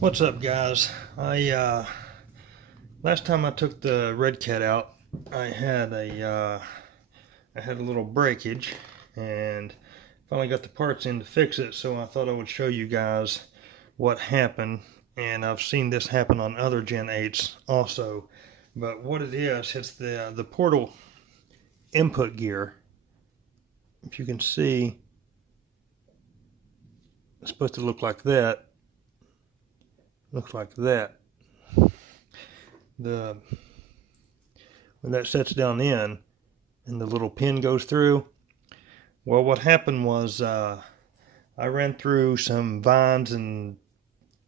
What's up, guys? Last time I took the Redcat out, I had a little breakage, and finally got the parts in to fix it. So I thought I would show you guys what happened, and I've seen this happen on other Gen 8s also. But what it is, it's the portal input gear. If you can see, it's supposed to look like that. Looks like that. When that sets down in and the little pin goes through, well, what happened was I ran through some vines and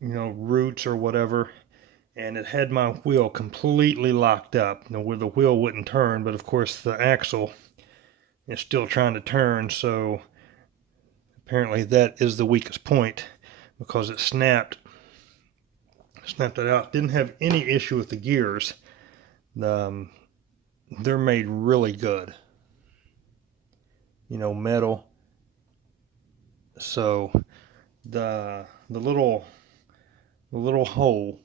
roots or whatever, and it had my wheel completely locked up. Where the wheel wouldn't turn, but of course the axle is still trying to turn. So apparently that is the weakest point, because it snapped it out. Didn't have any issue with the gears. They're made really good, metal. So the little hole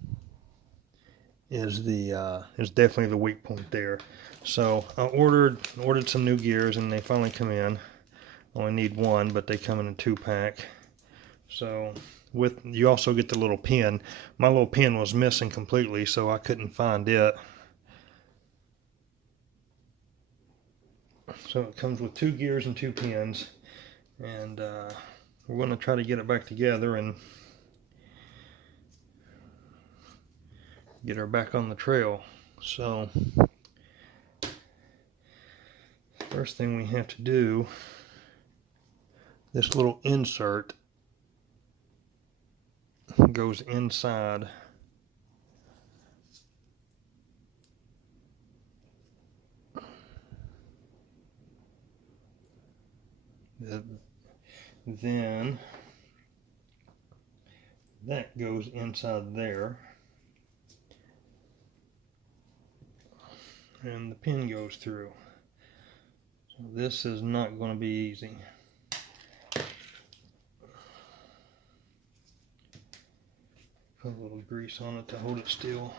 is definitely the weak point there. So I ordered some new gears, and they finally come in. Only need one, but they come in a 2-pack. So you also get the little pin. My little pin was missing completely, so I couldn't find it. So it comes with 2 gears and 2 pins, and we're going to try to get it back together and get her back on the trail. So first thing we have to do, this little insert goes inside then that goes inside there, and the pin goes through. So this is not going to be easy. Put a little grease on it to hold it still.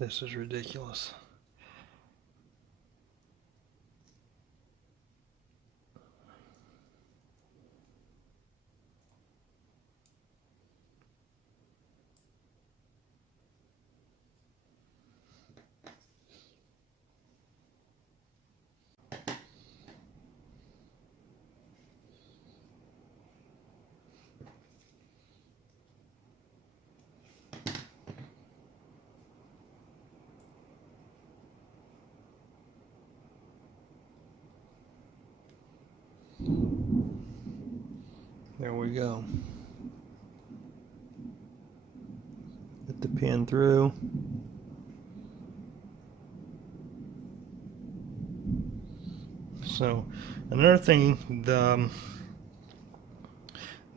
This is ridiculous. There we go. Get the pin through. So another thing,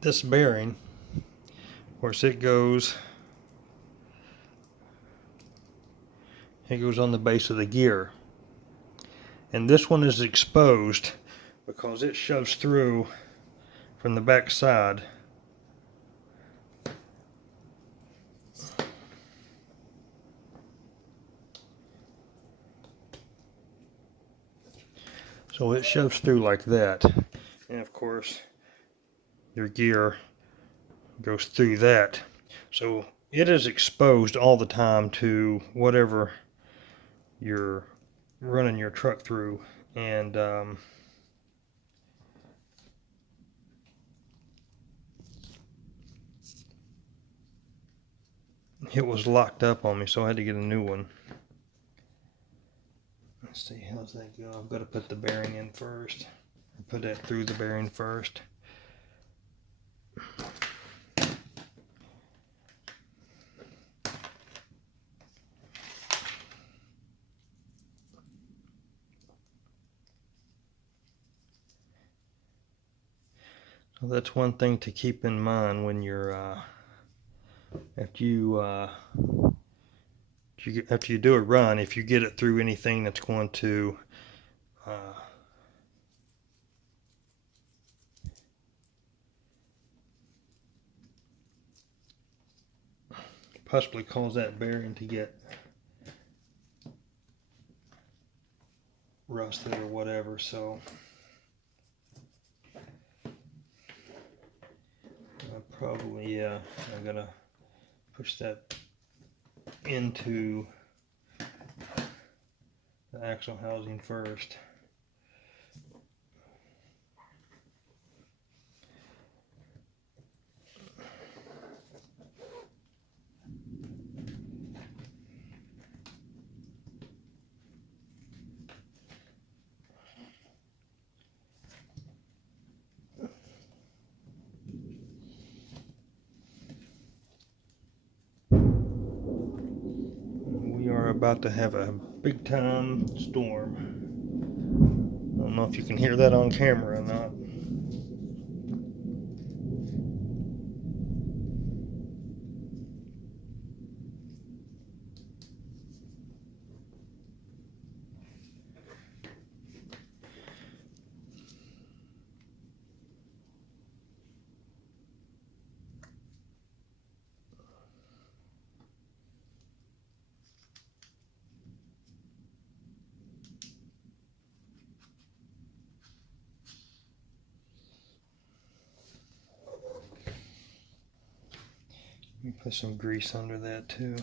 this bearing, of course, it goes on the base of the gear, and this one is exposed because it shoves through from the back side. So it shoves through like that, and of course your gear goes through that. So it is exposed all the time to whatever you're running your truck through, and it was locked up on me, so I had to get a new one. Let's see, how's that go? I've got to put the bearing in first. Put that through the bearing first. So that's one thing to keep in mind when you're after you do a run. If you get it through anything that's going to possibly cause that bearing to get rusted or whatever, so I gotta push that into the axle housing first. We are about to have a big time storm. I don't know if you can hear that on camera or not. Let me put some grease under that too.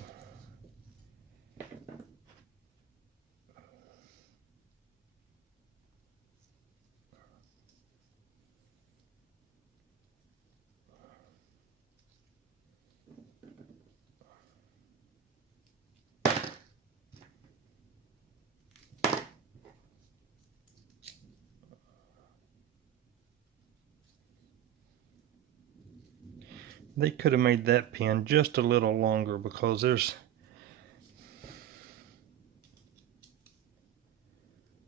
They could have made that pin just a little longer, because there's,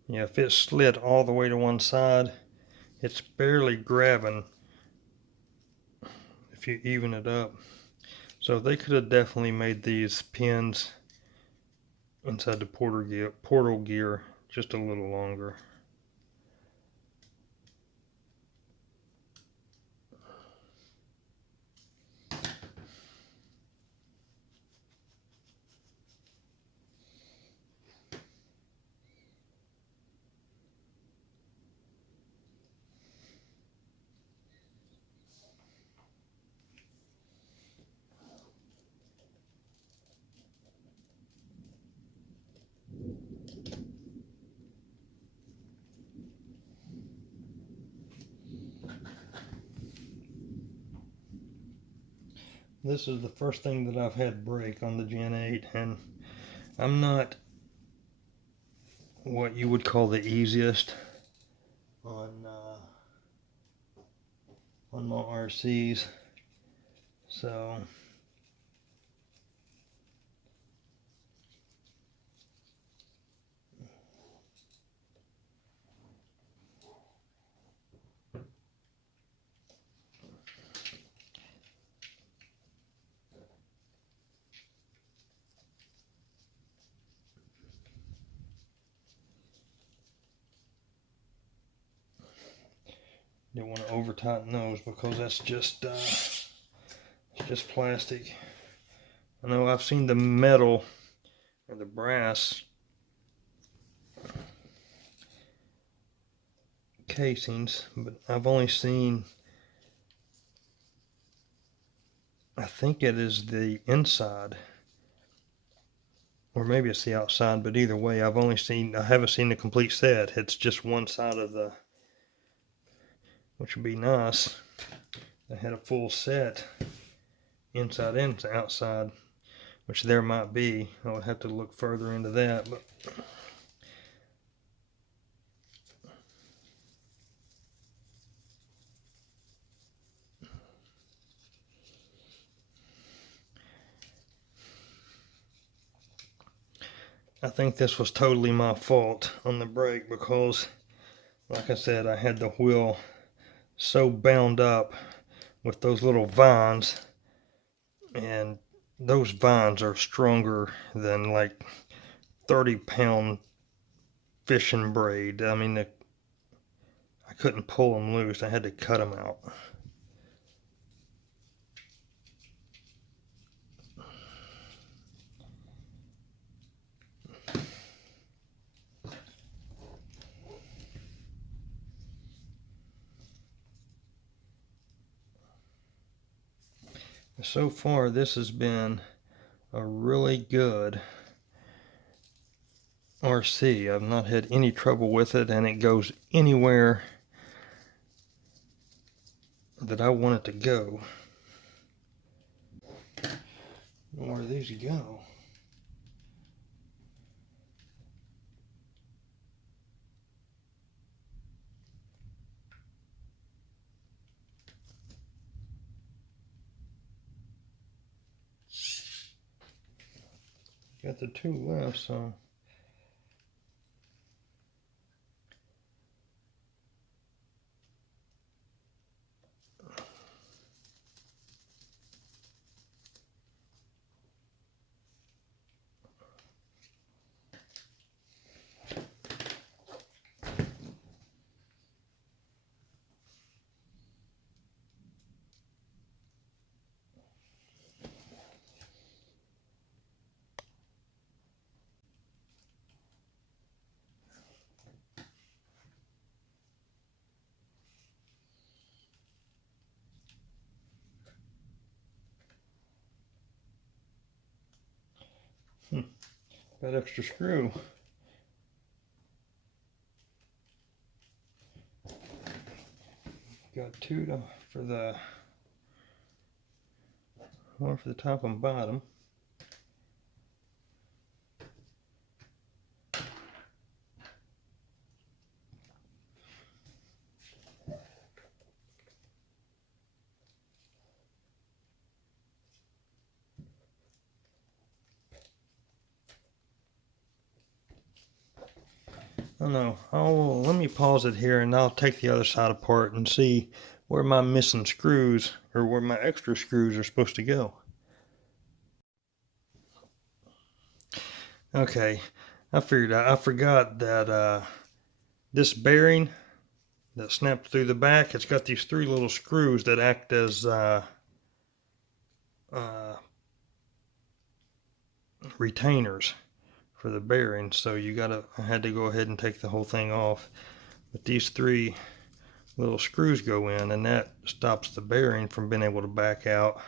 yeah, if it's slit all the way to one side, it's barely grabbing if you even it up. So they could have definitely made these pins inside the portal gear just a little longer. This is the first thing that I've had break on the Gen 8, and I'm not what you would call the easiest on my RCs, so you don't want to over tighten those, because that's just it's just plastic. I know I've seen the metal or the brass casings, but I've only seen, I think it is the inside, or maybe it's the outside, but either way, I haven't seen the complete set. It's just one side of the, which would be nice. I had a full set, inside and outside. which there might be. I would have to look further into that, but I think this was totally my fault on the brake, because like I said, I had the wheel so bound up with those little vines, and those vines are stronger than like 30-pound fishing braid. I mean, I couldn't pull them loose. I had to cut them out. So far, this has been a really good RC. I've not had any trouble with it, and it goes anywhere that I want it to go. Where do these go? Got the two left, so that extra screw. Got two for the one for the top and bottom. I don't know. Let me pause it here, and I'll take the other side apart and see where my missing screws, or where my extra screws, are supposed to go. Okay, I figured out. I forgot that this bearing that snapped through the back, it's got these three little screws that act as retainers for the bearing. So I had to go ahead and take the whole thing off. But these three little screws go in, and that stops the bearing from being able to back out.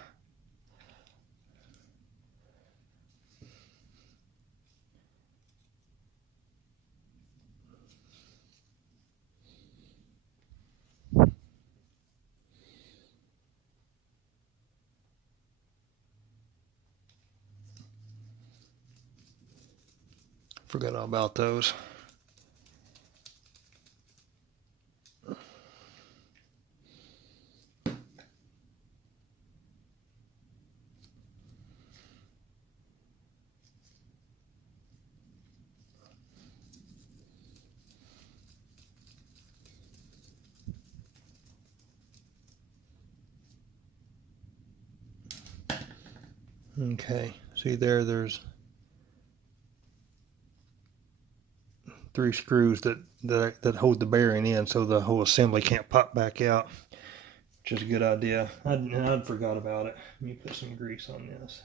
Forgot all about those. Okay, see there's three screws that hold the bearing in, so the whole assembly can't pop back out, which is a good idea. I'd forgot about it. Let me put some grease on this.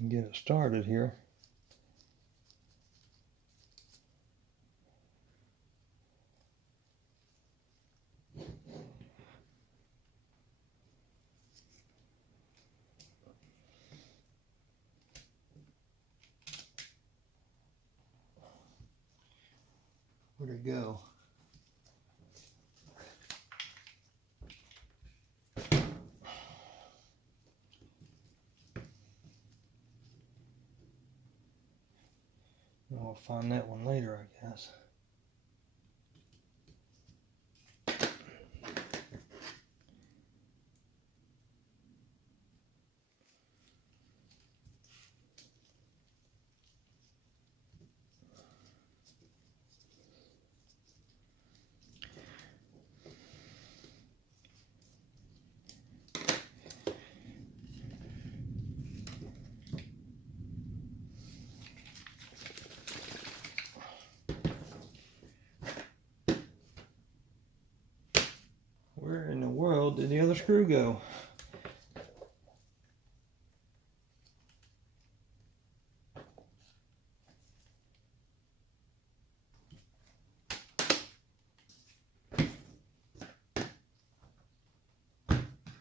and get it started here. Where'd it go? I'll find that one later, I guess. Where in the world did the other screw go?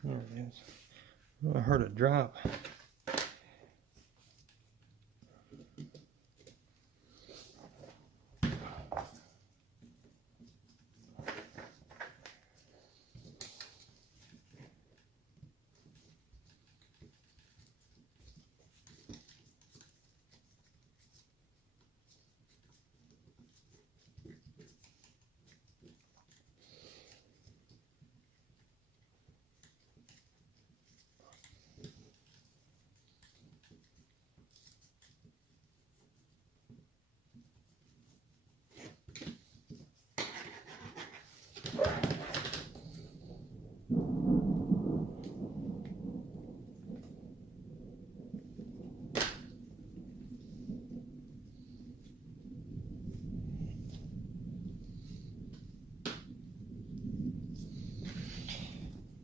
There it is. Oh, I heard it drop.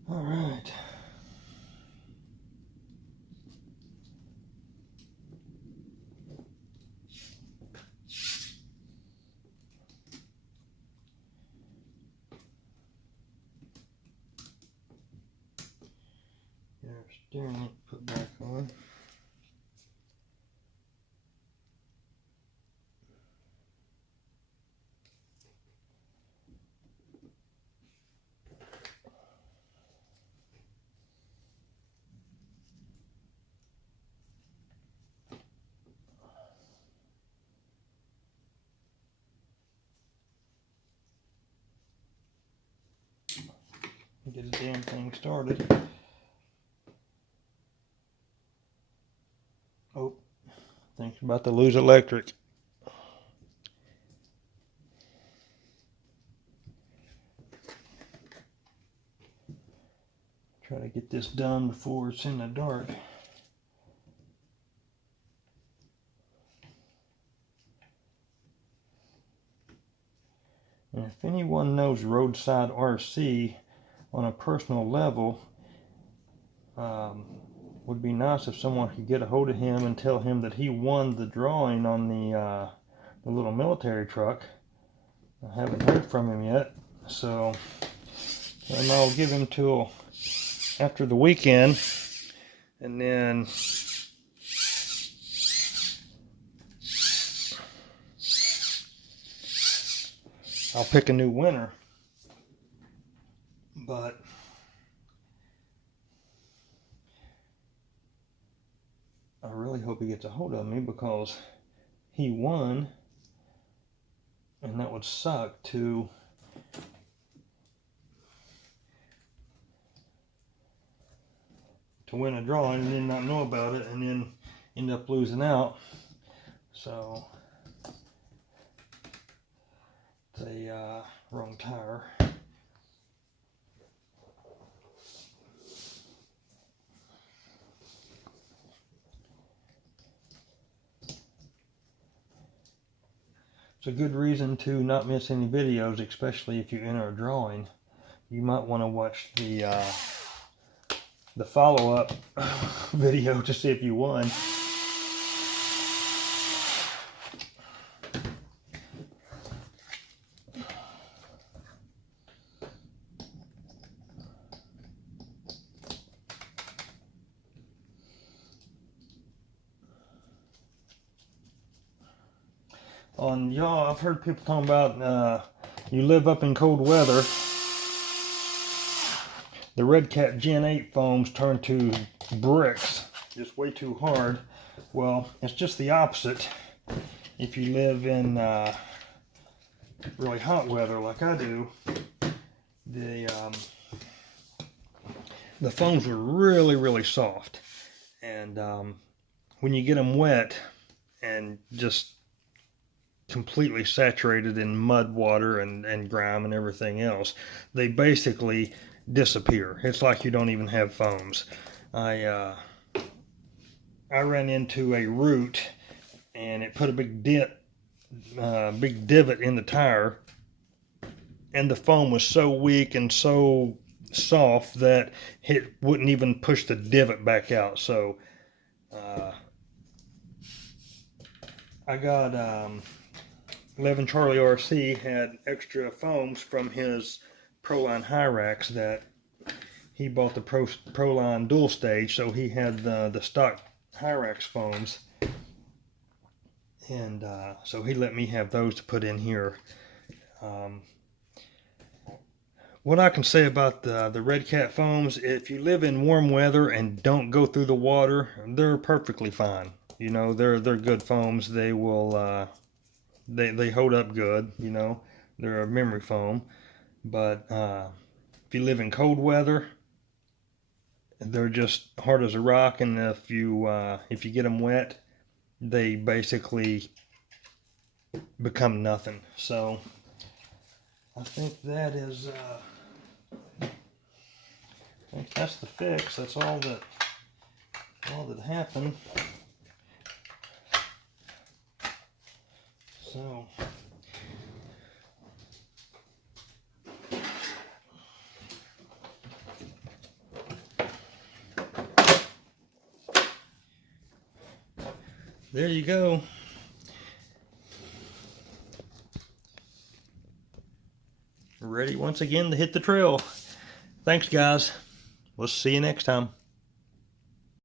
All right. Get our steering wheel put back on. Get the damn thing started. Oh, I think it's about to lose electric. Try to get this done before it's in the dark. And if anyone knows roadside RC on a personal level, would be nice if someone could get a hold of him and tell him that he won the drawing on the little military truck. I haven't heard from him yet, so I'll give him till after the weekend, and then I'll pick a new winner. But I really hope he gets a hold of me, because he won, and that would suck to win a drawing and then not know about it and then end up losing out. So it's a wrong tire. It's a good reason to not miss any videos, especially if you enter a drawing. You might want to watch the follow-up video to see if you won. on y'all. I've heard people talking about you live up in cold weather, the Redcat Gen8 foams turn to bricks, just way too hard. Well, it's just the opposite. If you live in really hot weather like I do, the foams are really soft, and when you get them wet and just completely saturated in mud water and grime and everything else, they basically disappear. It's like you don't even have foams. I ran into a root and it put a big divot in the tire, and the foam was so weak and so soft that it wouldn't even push the divot back out. So I got 11 Charlie RC had extra foams from his Proline Hyrax that he bought the Proline dual stage, so he had the stock Hyrax foams, and so he let me have those to put in here. What I can say about the Redcat foams, if you live in warm weather and don't go through the water, they're perfectly fine. You know, they're good foams. They will they hold up good. You know, they're a memory foam. But if you live in cold weather, they're just hard as a rock, and if you get them wet, they basically become nothing. So I think that is I think that's the fix. That's all that happened. So there you go. Ready once again to hit the trail. Thanks, guys. We'll see you next time.